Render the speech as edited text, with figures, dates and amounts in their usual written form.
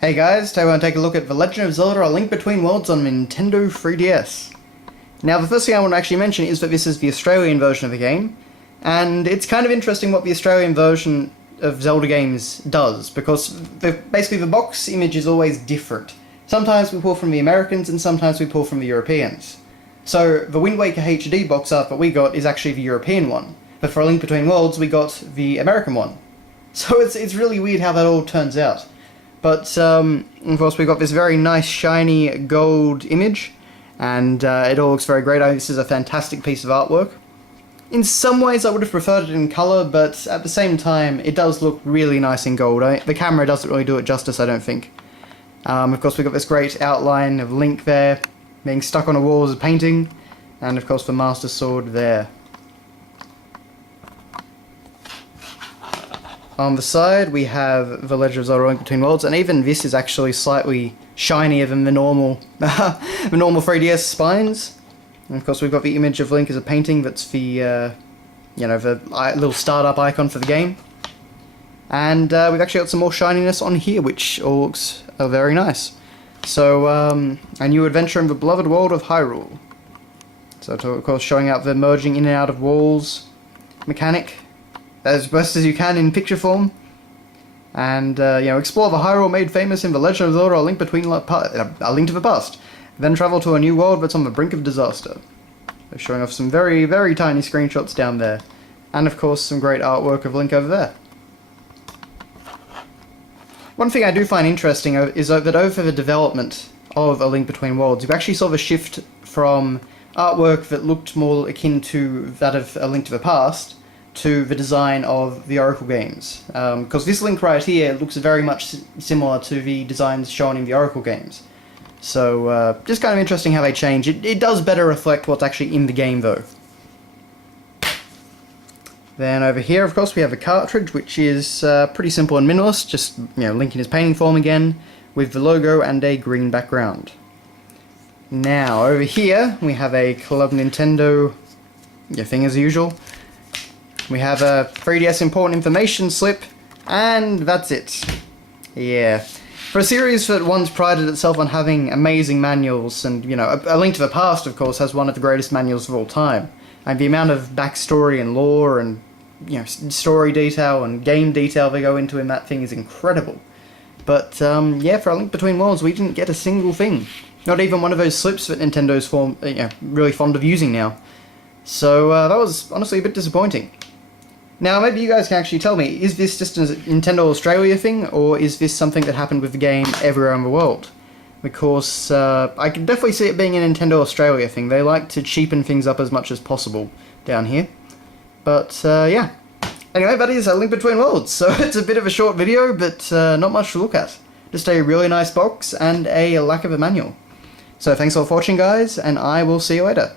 Hey guys, today we're going to take a look at The Legend of Zelda: A Link Between Worlds on Nintendo 3DS. Now the first thing I want to actually mention is that this is the Australian version of the game, and it's kind of interesting what the Australian version of Zelda games does, because basically the box image is always different. Sometimes we pull from the Americans and sometimes we pull from the Europeans. So the Wind Waker HD box art that we got is actually the European one, but for A Link Between Worlds we got the American one. So it's really weird how that all turns out. But, of course, we've got this very nice, shiny gold image, and it all looks very great. I think this is a fantastic piece of artwork. In some ways, I would have preferred it in colour, but at the same time, it does look really nice in gold. The camera doesn't really do it justice, I don't think. Of course, we've got this great outline of Link there, being stuck on a wall as a painting, and, of course, the Master Sword there. On the side, we have The Legend of Zelda: A Link Between Worlds, and even this is actually slightly shinier than the normal, the normal 3DS spines. And of course, we've got the image of Link as a painting. That's the, the little startup icon for the game. And we've actually got some more shininess on here, which all looks very nice. So, a new adventure in the beloved world of Hyrule. So, of course, showing out the merging in and out of walls mechanic as best as you can in picture form, and explore the Hyrule made famous in The Legend of Zelda: A Link Between A Link to the Past. Then travel to a new world that's on the brink of disaster. They're showing off some very, very tiny screenshots down there, and of course some great artwork of Link over there. One thing I do find interesting is that over the development of A Link Between Worlds, you actually saw the shift from artwork that looked more akin to that of A Link to the Past to the design of the Oracle games. Because this Link right here looks very much similar to the designs shown in the Oracle games. So, just kind of interesting how they change. It does better reflect what's actually in the game, though. Then over here, of course, we have a cartridge, which is pretty simple and minimalist. Just, Link in his painting form again, with the logo and a green background. Now, over here, we have a Club Nintendo thing as usual. We have a 3DS important information slip, and that's it. Yeah. For a series that once prided itself on having amazing manuals, and, A Link to the Past, of course, has one of the greatest manuals of all time. And the amount of backstory and lore and, story detail and game detail they go into in that thing is incredible. But, for A Link Between Worlds, we didn't get a single thing. Not even one of those slips that Nintendo's really fond of using now. So, that was honestly a bit disappointing. Now, maybe you guys can actually tell me, is this just a Nintendo Australia thing, or is this something that happened with the game everywhere in the world? Because I can definitely see it being a Nintendo Australia thing. They like to cheapen things up as much as possible down here. But, yeah. Anyway, that is A Link Between Worlds, so it's a bit of a short video, but not much to look at. Just a really nice box and a lack of a manual. So thanks all for watching, guys, and I will see you later.